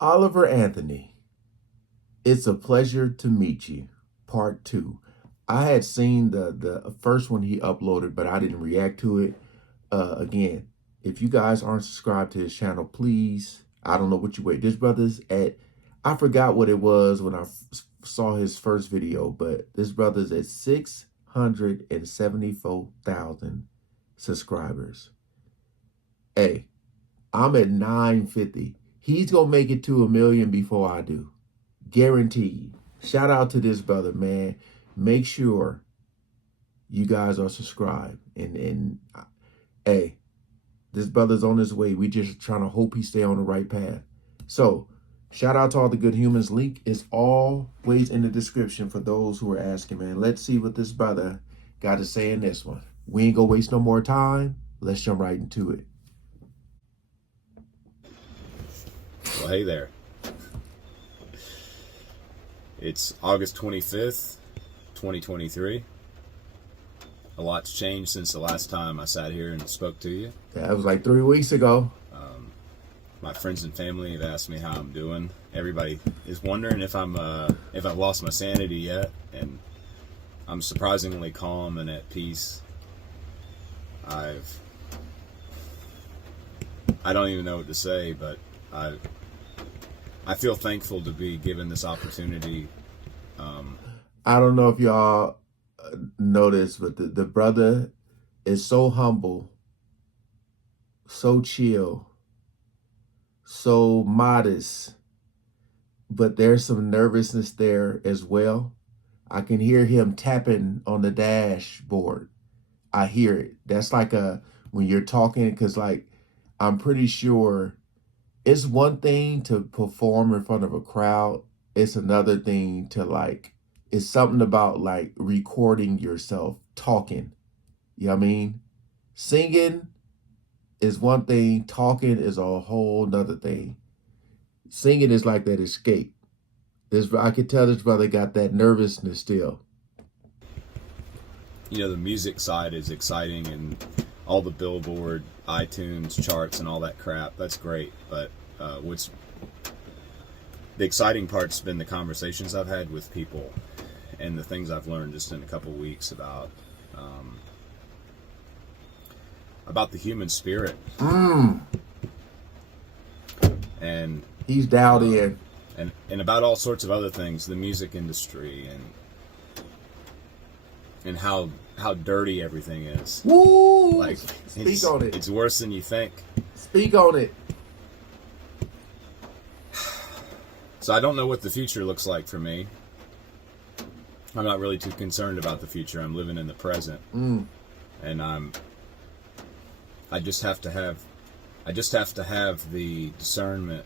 Oliver Anthony, it's a pleasure to meet you. Part 2. I had seen the first one he uploaded, but I didn't react to it. Again, if you guys aren't subscribed to his channel, please, I don't know what you wait. This brother's at, I forgot what it was when I saw his first video, but this brother's at 674,000 subscribers. Hey, I'm at 950. He's going to make it to 1 million before I do. Guaranteed. Shout out to this brother, man. Make sure you guys are subscribed. And hey, this brother's on his way. We just trying to hope he stay on the right path. So, shout out to all the good humans. Link is always in the description for those who are asking, man. Let's see what this brother got to say in this one. We ain't going to waste no more time. Let's jump right into it. Well, hey there. It's August 25th, 2023. A lot's changed since the last time I sat here and spoke to you. That was like 3 weeks ago. My friends and family have asked me how I'm doing. Everybody is wondering if I've lost my sanity yet, and I'm surprisingly calm and at peace. I don't even know what to say, but I feel thankful to be given this opportunity. I don't know if y'all noticed, but the brother is so humble, so chill, so modest, but there's some nervousness there as well. I can hear him tapping on the dashboard. I hear it. That's like when you're talking, because like, I'm pretty sure it's one thing to perform in front of a crowd. It's another thing to like, it's something about like recording yourself talking. You know what I mean? Singing is one thing. Talking is a whole nother thing. Singing is like that escape. I could tell this brother got that nervousness still. You know, the music side is exciting, and all the Billboard, iTunes charts and all that crap. That's great. But what's the exciting part's been the conversations I've had with people and the things I've learned just in a couple weeks about the human spirit. And he's dialed in. And about all sorts of other things, the music industry and how dirty everything is. Woo! Like, Speak on it. It's worse than you think. Speak on it. So I don't know what the future looks like for me. I'm not really too concerned about the future. I'm living in the present. And I just have to have the discernment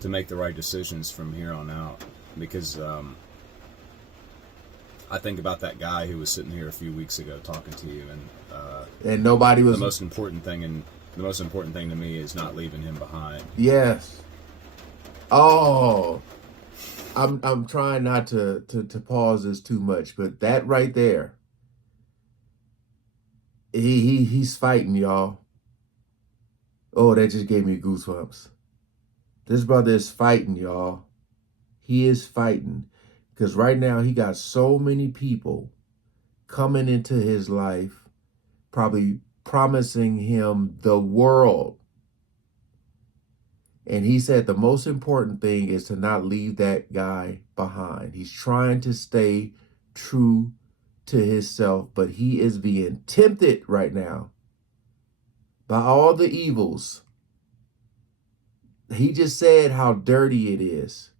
to make the right decisions from here on out, because I think about that guy who was sitting here a few weeks ago talking to you, and nobody was. The most important thing to me is not leaving him behind. Yes. Oh, I'm trying not to pause this too much, but that right there, he's fighting, y'all. Oh, that just gave me goosebumps. This brother is fighting, y'all. He is fighting. Because right now he got so many people coming into his life, probably promising him the world. And he said the most important thing is to not leave that guy behind. He's trying to stay true to himself, but he is being tempted right now by all the evils. He just said how dirty it is.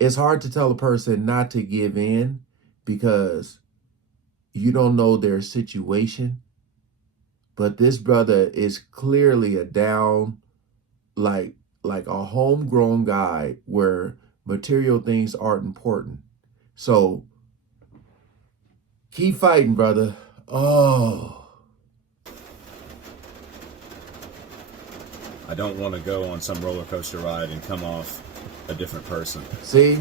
It's hard to tell a person not to give in because you don't know their situation. But this brother is clearly a down, like a homegrown guy where material things aren't important. So keep fighting, brother. Oh. I don't want to go on some roller coaster ride and come off a different person. See?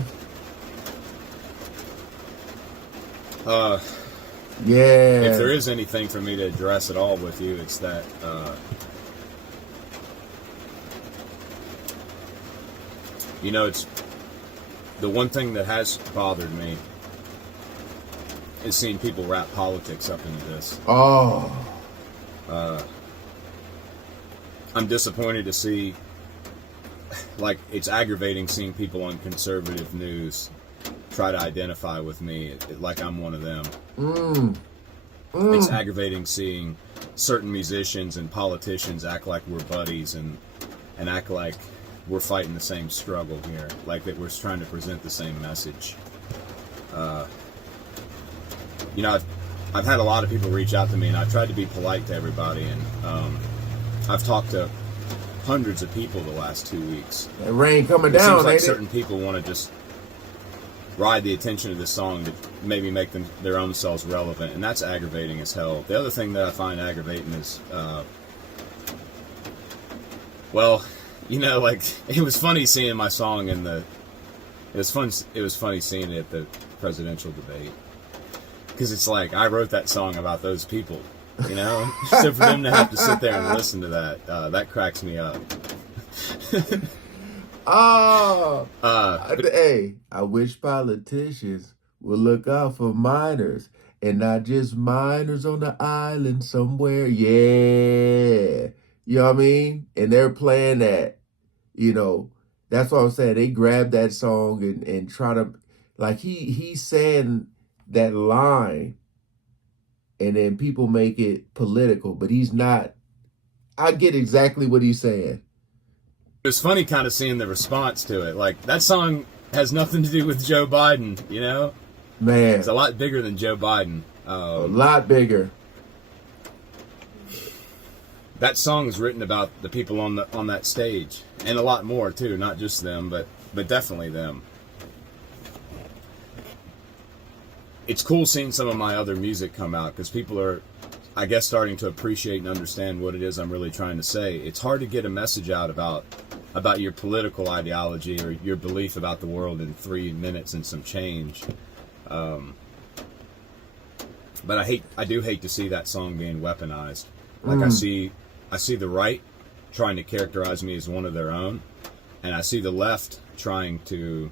Yeah. If there is anything for me to address at all with you, it's that You know, it's the one thing that has bothered me is seeing people wrap politics up into this. Oh. I'm disappointed to see, like, it's aggravating seeing people on conservative news try to identify with me like I'm one of them. It's aggravating seeing certain musicians and politicians act like we're buddies and act like we're fighting the same struggle here, like that we're trying to present the same message. You know, I've had a lot of people reach out to me, and I've tried to be polite to everybody, and I've talked to hundreds of people the last 2 weeks. That rain coming It down, seems like ain't certain people want to just ride the attention of this song to maybe make them their own selves relevant, and that's aggravating as hell. The other thing that I find aggravating is, well, you know, like, it was funny seeing my song in the. It was funny seeing it at the presidential debate, because it's like I wrote that song about those people, you know. So for them to have to sit there and listen to that cracks me up. Hey, I wish politicians would look out for minors and not just minors on the island somewhere. Yeah. You know what I mean? And they're playing that, you know. That's what I'm saying. They grab that song and try to, like, he's saying that line, and then people make it political, but he's not. I get exactly what he's saying. It was funny kind of seeing the response to it. Like, that song has nothing to do with Joe Biden, you know? Man. It's a lot bigger than Joe Biden. A lot bigger. That song is written about the people on that stage, and a lot more too, not just them, but definitely them. It's cool seeing some of my other music come out, because people are, I guess, starting to appreciate and understand what it is I'm really trying to say. It's hard to get a message out about your political ideology or your belief about the world in 3 minutes and some change. But I do hate to see that song being weaponized. Like, I see the right trying to characterize me as one of their own, and I see the left trying to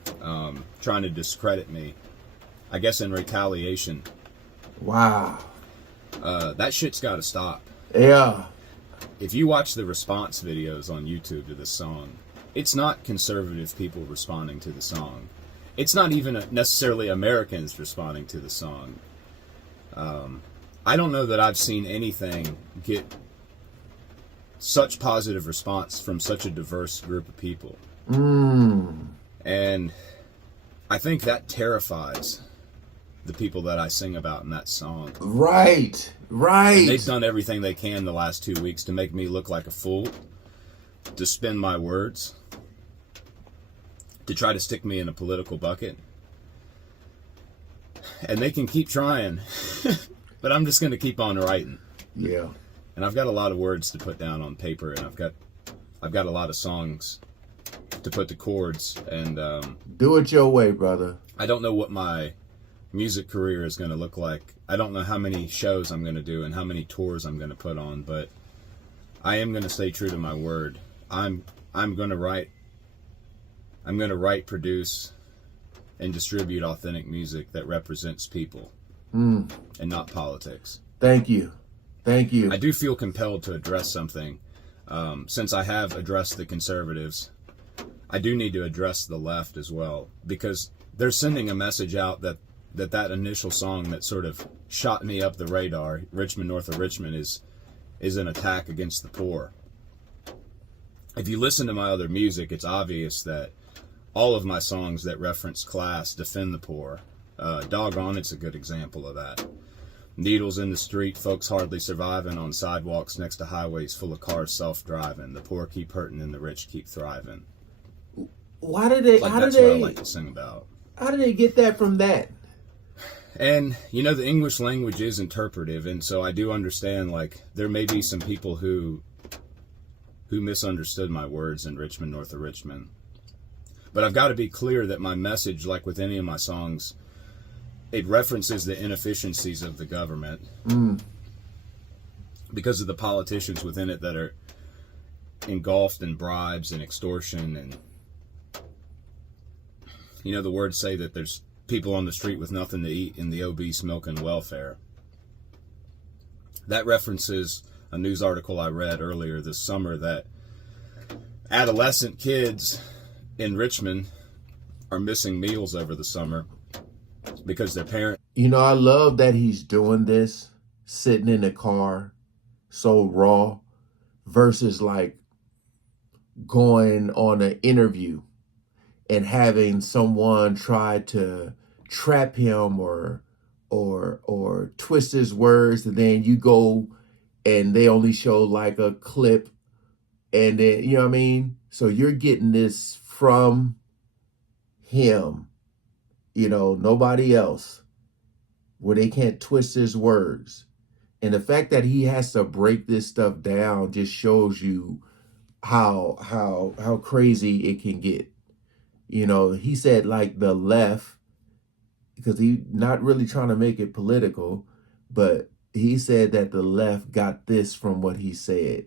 discredit me, I guess in retaliation. Wow. That shit's got to stop. Yeah. If you watch the response videos on YouTube to this song, it's not conservative people responding to the song. It's not even necessarily Americans responding to the song. I don't know that I've seen anything get such positive response from such a diverse group of people. And I think that terrifies the people that I sing about in that song. Right. And they've done everything they can the last 2 weeks to make me look like a fool, to spin my words, to try to stick me in a political bucket. And they can keep trying, but I'm just going to keep on writing. Yeah. And I've got a lot of words to put down on paper, and I've got a lot of songs to put to chords, and do it your way, brother. I don't know what my music career is going to look like. I don't know how many shows I'm going to do and how many tours I'm going to put on, but I am going to stay true to my word. I'm going to write, produce, and distribute authentic music that represents people and not politics. Thank you. I do feel compelled to address something. Since I have addressed the conservatives, I do need to address the left as well, because they're sending a message out that initial song that sort of shot me up the radar, Richmond, North of Richmond, is an attack against the poor. If you listen to my other music, it's obvious that all of my songs that reference class defend the poor. Doggone, it's a good example of that. Needles in the street, folks hardly surviving on sidewalks next to highways full of cars self-driving. The poor keep hurting and the rich keep thriving. Why did they? Like, how that's did what they? I like to sing about. How did they get that from that? And, you know, the English language is interpretive, and so I do understand, like, there may be some people who misunderstood my words in Richmond, North of Richmond. But I've got to be clear that my message, like with any of my songs, it references the inefficiencies of the government because of the politicians within it that are engulfed in bribes and extortion You know, the words say that there's people on the street with nothing to eat and the obese milking welfare. That references a news article I read earlier this summer that adolescent kids in Richmond are missing meals over the summer because their parents... You know, I love that he's doing this, sitting in the car, so raw, versus like going on an interview and having someone try to trap him or twist his words, and then you go and they only show like a clip, and then, you know what I mean? So you're getting this from him, you know, nobody else, where they can't twist his words. And the fact that he has to break this stuff down just shows you how crazy it can get. You know, he said like the left, because he not really trying to make it political, but he said that the left got this from what he said.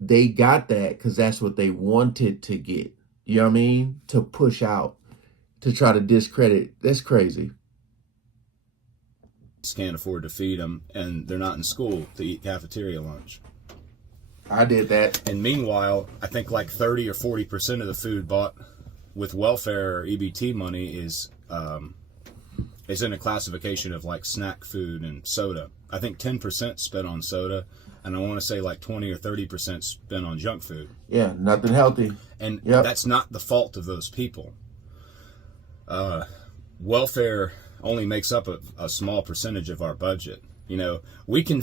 They got that because that's what they wanted to get. You know what I mean? To push out, to try to discredit. That's crazy. can't afford to feed them, and they're not in school to eat cafeteria lunch. I did that. And meanwhile, I think like 30 or 40% of the food bought with welfare or EBT money is in a classification of like snack food and soda. I think 10% spent on soda, and I want to say like 20 or 30% spent on junk food. Yeah, nothing healthy. And that's not the fault of those people. Welfare only makes up a small percentage of our budget. You know, we can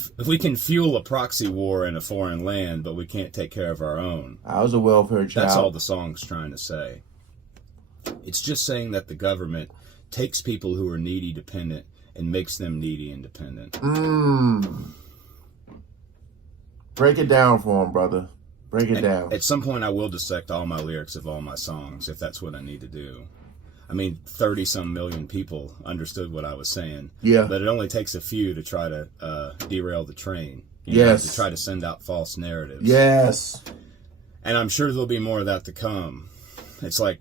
fuel a proxy war in a foreign land, but we can't take care of our own. I was a welfare child. That's all the song's trying to say. It's just saying that the government takes people who are needy dependent and makes them needy independent. Break it down for him, brother. Break it down. At some point, I will dissect all my lyrics of all my songs, if that's what I need to do. I mean, 30-some million people understood what I was saying. Yeah. But it only takes a few to try to derail the train. Yes. To try to send out false narratives. Yes. And I'm sure there'll be more of that to come. It's like,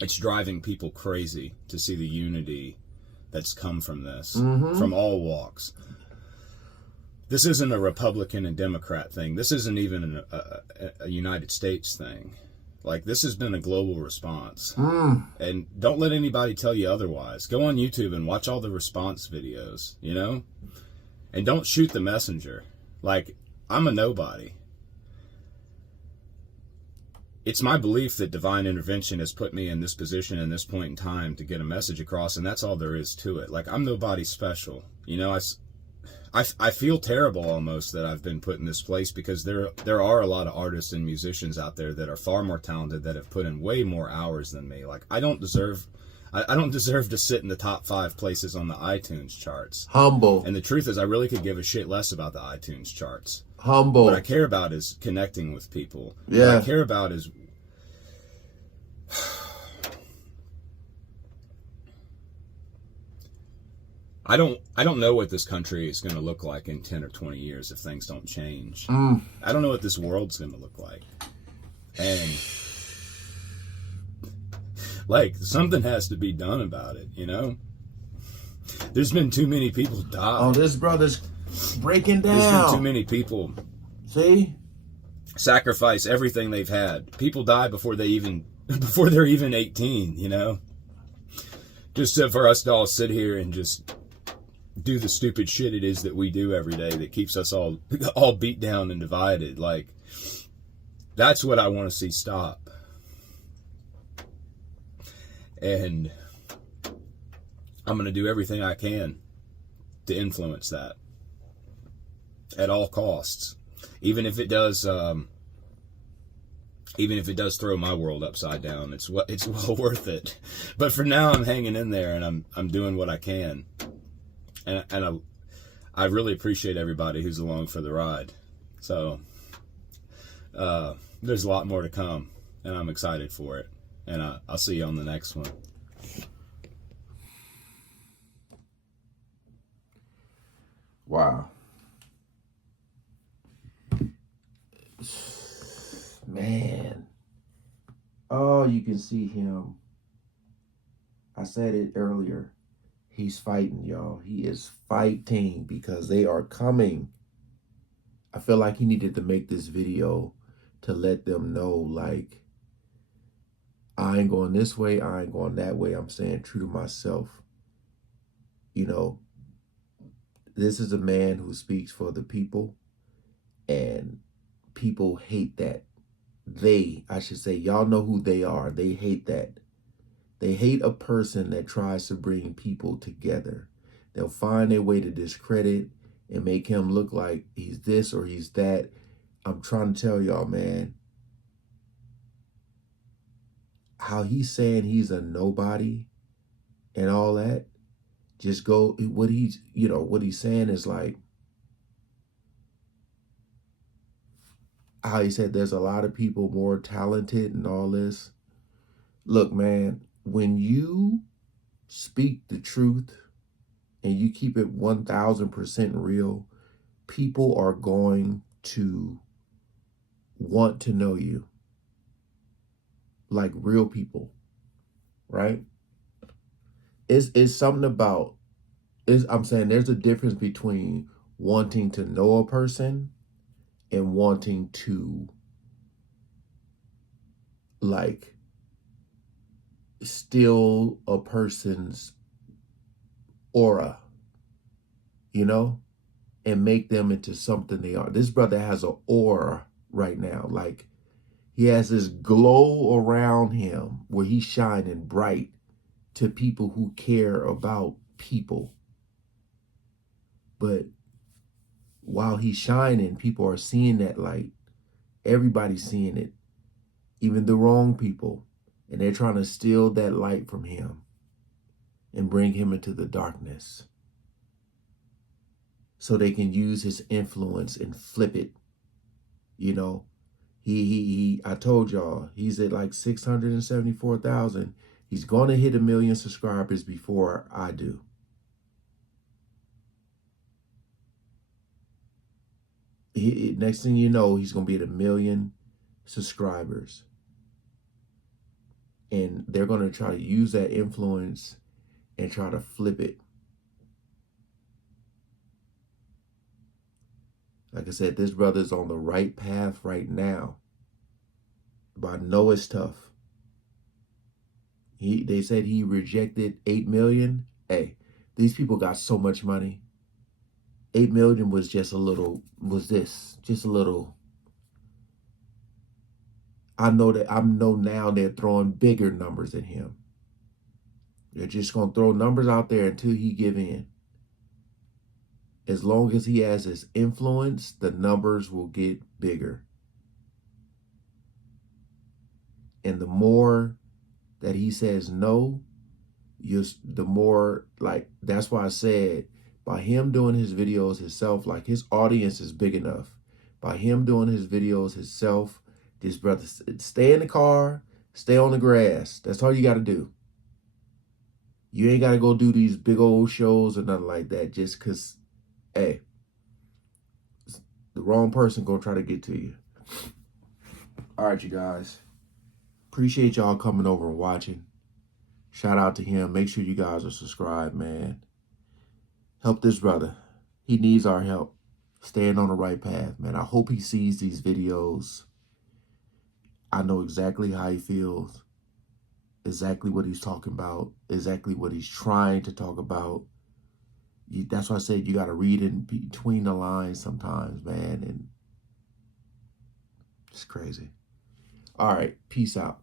it's driving people crazy to see the unity that's come from this, from all walks. This isn't a Republican and Democrat thing. This isn't even a United States thing. Like, this has been a global response. And don't let anybody tell you otherwise. Go on YouTube and watch all the response videos, you know? And don't shoot the messenger. Like, I'm a nobody. It's my belief that divine intervention has put me in this position in this point in time to get a message across, and that's all there is to it. Like, I'm nobody special. You know, I feel terrible almost that I've been put in this place, because there are a lot of artists and musicians out there that are far more talented, that have put in way more hours than me. Like, I don't deserve to sit in the top 5 places on the iTunes charts. Humble. And the truth is, I really could give a shit less about the iTunes charts. Humble. What I care about is connecting with people. Yeah. What I care about is I don't know what this country is going to look like in 10 or 20 years if things don't change. I don't know what this world's going to look like. And like, something has to be done about it, you know? There's been too many people die. Oh, this brother's breaking down. There's been too many people sacrifice everything they've had. People die before they're even 18, you know? Just for us to all sit here and just do the stupid shit it is that we do every day that keeps us all beat down and divided. Like, that's what I want to see stop. And I'm going to do everything I can to influence that at all costs, even if it does throw my world upside down. It's well worth it. But for now, I'm hanging in there, and I'm doing what I can. And I really appreciate everybody who's along for the ride. So there's a lot more to come, and I'm excited for it. And I'll see you on the next one. Wow. Man. Oh, you can see him. I said it earlier. He's fighting, y'all. He is fighting because they are coming. I feel like he needed to make this video to let them know, like, I ain't going this way, I ain't going that way. I'm staying true to myself. You know, this is a man who speaks for the people, and people hate that. I should say, y'all know who they are. They hate that. They hate a person that tries to bring people together. They'll find a way to discredit and make him look like he's this or he's that. I'm trying to tell y'all, man, how he's saying he's a nobody and all that. Just go, what he's saying is like, how he said there's a lot of people more talented and all this. Look, man, when you speak the truth and you keep it 1000% real, people are going to want to know you. Like real people, right? It's something about, I'm saying there's a difference between wanting to know a person and wanting to, like, steal a person's aura, you know, and make them into something they are. This brother has an aura right now. Like, he has this glow around him where he's shining bright to people who care about people. But while he's shining, people are seeing that light. Everybody's seeing it, even the wrong people. And they're trying to steal that light from him and bring him into the darkness so they can use his influence and flip it. You know, I told y'all, he's at like 674,000. He's going to hit 1 million subscribers before I do. Next thing you know, he's going to be at 1 million subscribers. And they're going to try to use that influence and try to flip it. Like I said, this brother's on the right path right now. But I know it's tough. They said he rejected 8 million. Hey, these people got so much money. 8 million was just a little, just a little. I know now they're throwing bigger numbers at him. They're just going to throw numbers out there until he give in. As long as he has his influence, the numbers will get bigger. And the more that he says no, the more, like, that's why I said, by him doing his videos himself, like, his audience is big enough. By him doing his videos himself, this brother, stay in the car, stay on the grass. That's all you got to do. You ain't got to go do these big old shows or nothing like that just because, hey, the wrong person going to try to get to you. All right, you guys. Appreciate y'all coming over and watching. Shout out to him. Make sure you guys are subscribed, man. Help this brother. He needs our help. Staying on the right path, man. I hope he sees these videos. I know exactly how he feels. Exactly what he's talking about. Exactly what he's trying to talk about. That's why I said you got to read in between the lines sometimes, man. And it's crazy. All right. Peace out.